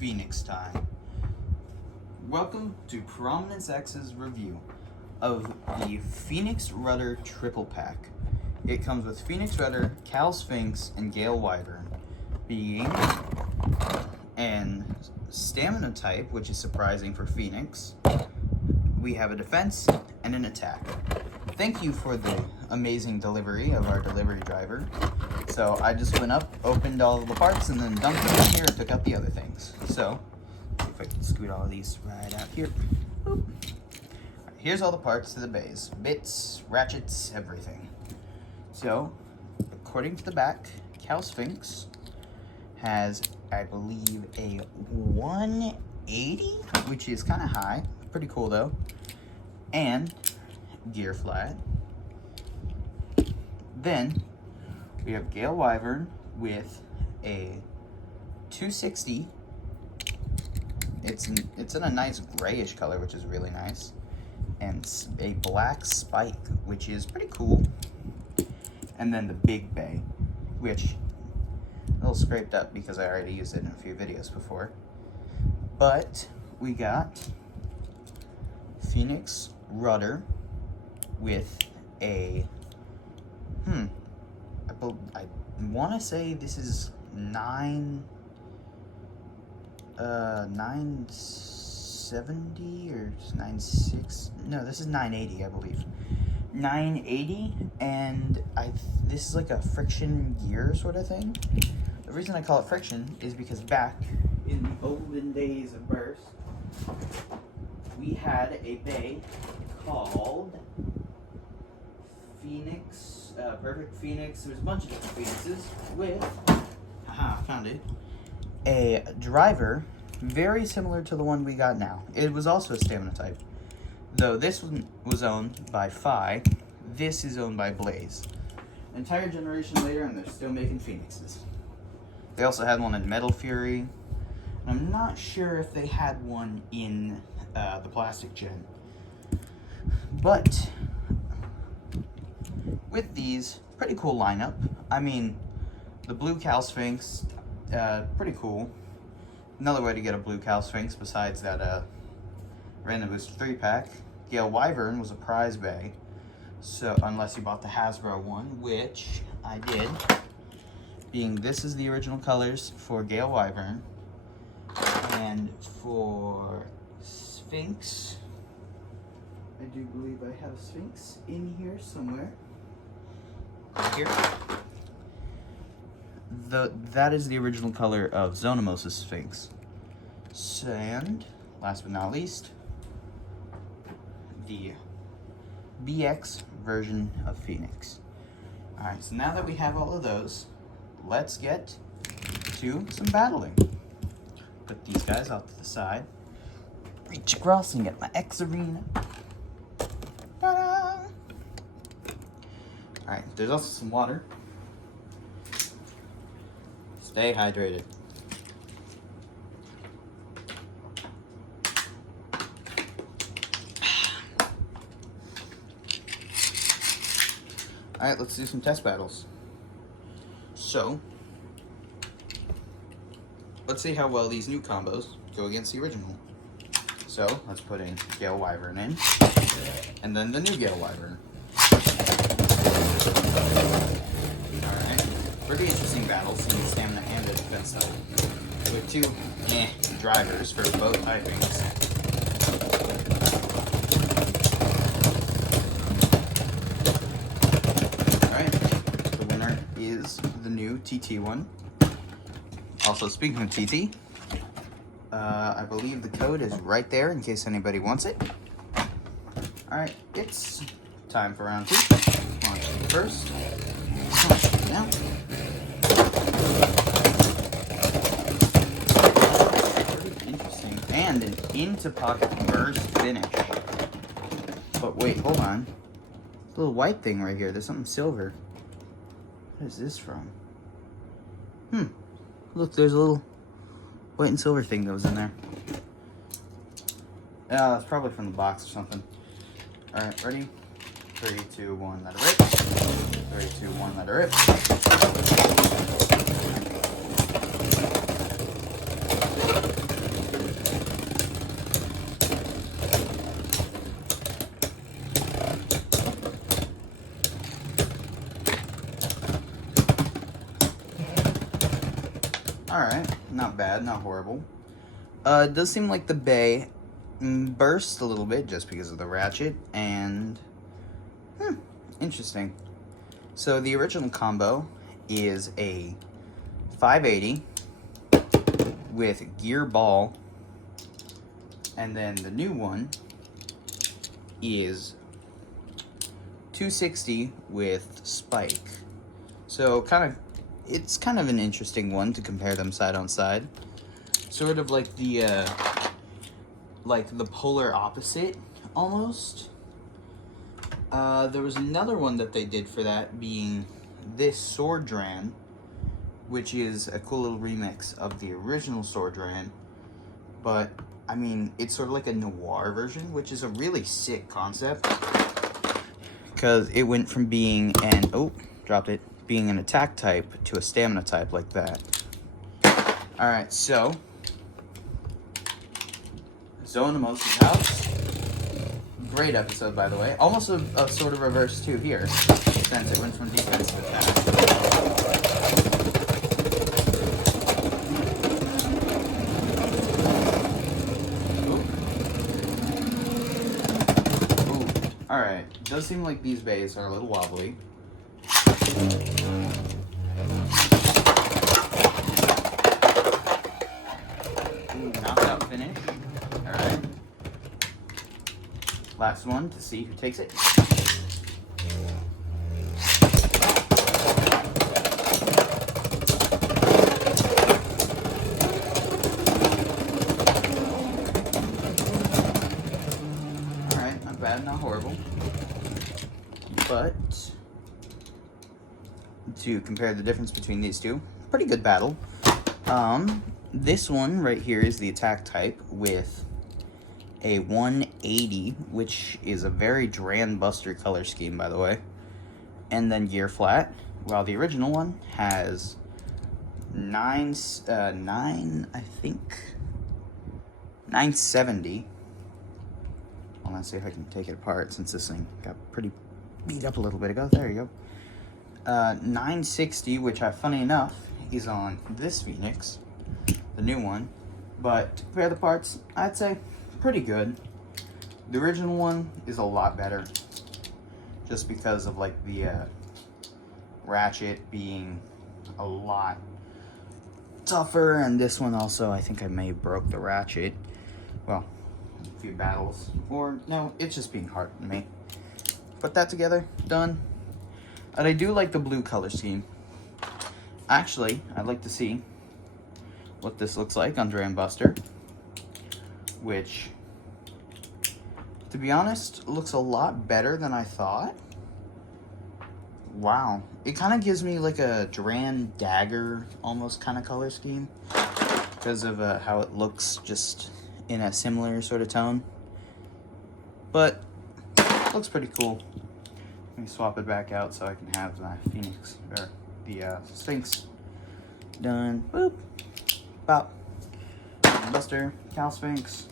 Phoenix time. Welcome to Prominence X's review of the Phoenix Rutter triple pack. It comes with Phoenix Rutter, Cal Sphinx, and Gale Wyvern, being an stamina type, which is surprising for Phoenix. We have a defense and an attack. Thank you for the amazing delivery of our delivery driver. So I just went up, opened all of the parts, and then dumped them in here and took out the other things. So, if I can scoot all of these right out here. Boop. Right, here's all the parts to the bays. Bits, ratchets, everything. So, according to the back, Cal Sphinx has, I believe, a 180, which is kind of high. Pretty cool though. And gear flat. Then we have Gale Wyvern with a 260. It's in a nice grayish color, which is really nice, and a black spike, which is pretty cool. And then the big bay, which a little scraped up because I already used it in a few videos before. But we got Phoenix Rutter with a I want to say this is 970 or 96. No, this is 980, I believe. 980, and this is like a friction gear sort of thing. The reason I call it friction is because back in the olden days of burst, we had a bay called Phoenix, Perfect Phoenix. There's a bunch of different Phoenixes with, found it, a driver very similar to the one we got now. It was also a stamina type, though this one was owned by Phi. This is owned by Blaze. Entire generation later, and they're still making Phoenixes. They also had one in Metal Fury. I'm not sure if they had one in the plastic gen. But with these, pretty cool lineup. I mean, the blue Cal Sphinx, pretty cool. Another way to get a blue Cal Sphinx besides that Random Booster 3-pack. Gale Wyvern was a prize bay. So, unless you bought the Hasbro one, which I did. Being this is the original colors for Gale Wyvern. And for Sphinx, I do believe I have Sphinx in here somewhere. Here. That is the original color of Zonomos' Sphinx. And last but not least, the BX version of Phoenix. Alright, so now that we have all of those, let's get to some battling. Put these guys off to the side. Reach across and get my X arena. Ta-da! Alright, there's also some water. Stay hydrated. Alright, let's do some test battles. So, let's see how well these new combos go against the original. So, let's put in Gale Wyvern in, and then the new Gale Wyvern. Alright, pretty interesting battle, seeing stamina and the defense side. With two drivers for both typings. Alright, the winner is the new TT one. Also, speaking of TT, I believe the code is right there in case anybody wants it. Alright, it's time for round 2. Launch first. Now. Pretty interesting. And an into pocket burst finish. But wait, hold on. This little white thing right here. There's something silver. What is this from? Look, there's a little white and silver thing that was in there. Yeah, that's probably from the box or something. Alright, ready? 3, 2, 1, let it rip. 3, 2, 1, let it rip. Not bad, not horrible. It does seem like the bay burst a little bit just because of the ratchet, and interesting. So the original combo is a 580 with gear ball, and then the new one is 260 with spike. So it's kind of an interesting one to compare them side on side. Sort of like the polar opposite almost. There was another one that they did for that, being this Sword Dran, which is a cool little remix of the original Sword Dran. But I mean, it's sort of like a noir version, which is a really sick concept, because it went from being being an attack type to a stamina type like that. Alright, so Zone of Moses' house. Great episode, by the way. Almost a sort of reverse too here, since it went from defense to attack. Alright, does seem like these bays are a little wobbly. Knockout finish. Alright. Last one to see who takes it. Alright, not bad, not horrible. But to compare the difference between these two, pretty good battle. This one right here is the attack type with a 180, which is a very Dran Buster color scheme, by the way, and then gear flat, while the original one has 970. Well, let's see if I can take it apart, since this thing got pretty beat up a little bit ago. There you go. 960, which funny enough is on this Phoenix, the new one. But to compare the parts, I'd say pretty good. The original one is a lot better, just because of like the ratchet being a lot tougher, and this one also, I think I may have broke the ratchet. Well, a few battles, or no, it's just being hard to me. Put that together, done. And I do like the blue color scheme. Actually, I'd like to see what this looks like on Dran Buster, which, to be honest, looks a lot better than I thought. Wow. It kind of gives me like a Dran Dagger almost kind of color scheme, because of how it looks just in a similar sort of tone. But looks pretty cool. Let me swap it back out so I can have my Phoenix, or the Sphinx done. Boop. Pop. Buster. Cal Sphinx.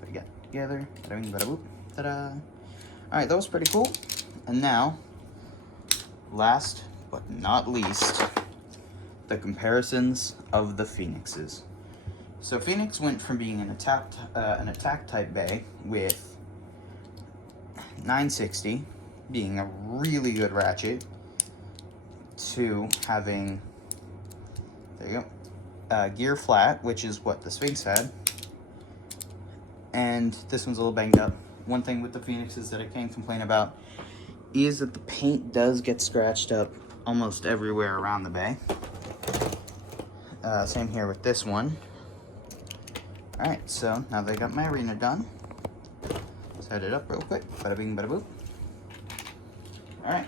Put it together. Bada bing, bada boop. Ta-da. Alright, that was pretty cool. And now, last but not least, the comparisons of the Phoenixes. So Phoenix went from being an attack type bay with 960 being a really good ratchet, to having, there you go, gear flat, which is what the Sphinx had, and this one's a little banged up. One thing with the Phoenixes that I can't complain about is that the paint does get scratched up almost everywhere around the bay. Same here with this one. Alright, so now that I got my arena done, set it up real quick. Bada bing, bada boop. Alright.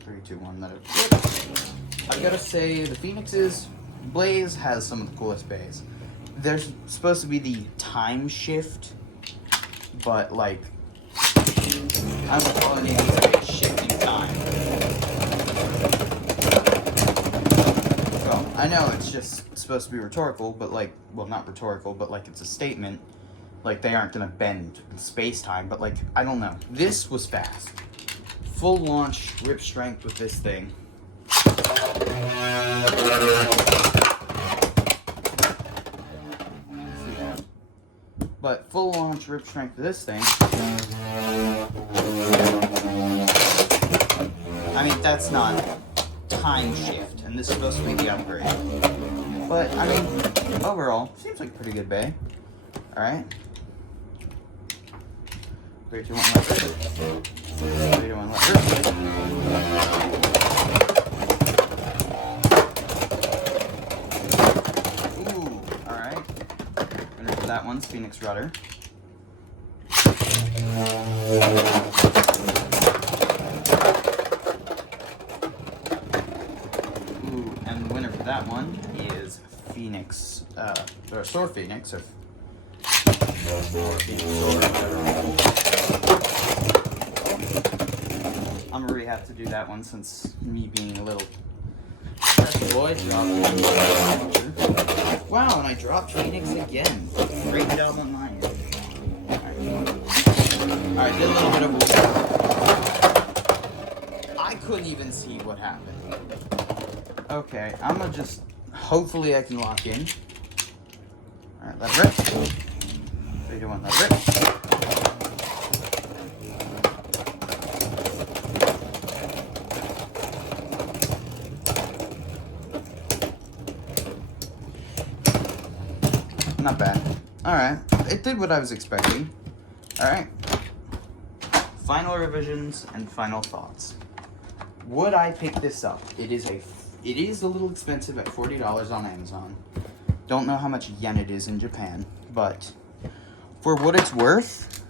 3, 2, 1, let it rip. I gotta say, the Phoenixes, Blaze has some of the coolest bays. There's supposed to be the time shift, but like, I'm calling it a shifting time. So, I know it's just supposed to be rhetorical, but like, well, not rhetorical, but like it's a statement. Like, they aren't gonna bend space-time, but like, I don't know. This was fast. Full launch, rip strength with this thing. much rip strength to this thing. I mean, that's not time shift, and this is supposed to be the upgrade. But, I mean, overall, seems like a pretty good bay. Alright. 3, 2, 1, let rip. 3, 2, 1, let rip. Ooh, alright. Winner for that one's Phoenix Rutter. Ooh, and the winner for that one is Phoenix, or Sword Phoenix, or I'm gonna really have to do that one since me being a little boy dropped. Wow, and I dropped Phoenix again. Great job on my end. Alright, did a little bit of I couldn't even see what happened. Okay, I'm gonna just hopefully I can lock in. Alright, let rip. 3, 2, 1, let rip. Not bad. Alright, it did what I was expecting. Alright. Final revisions and final thoughts. Would I pick this up? It is a little expensive at $40 on Amazon. Don't know how much yen it is in Japan, but for what it's worth,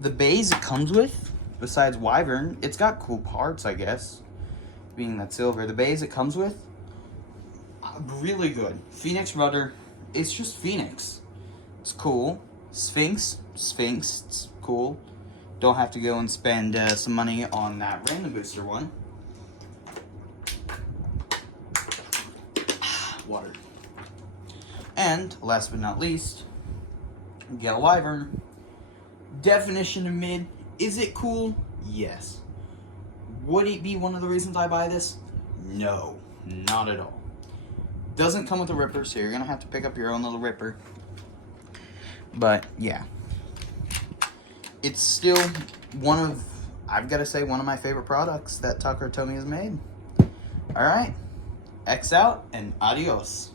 the bays it comes with, besides Wyvern, it's got cool parts, I guess, being that silver. The bays it comes with, really good. Phoenix Rutter, it's just Phoenix. It's cool. Sphinx, it's cool. Don't have to go and spend some money on that random booster one. Water. And, last but not least, Gale Wyvern. Definition of mid. Is it cool? Yes. Would it be one of the reasons I buy this? No. Not at all. Doesn't come with a ripper, so you're going to have to pick up your own little ripper. But, yeah. It's still I've got to say, one of my favorite products that Tucker Tomy has made. Alright. X out and adios.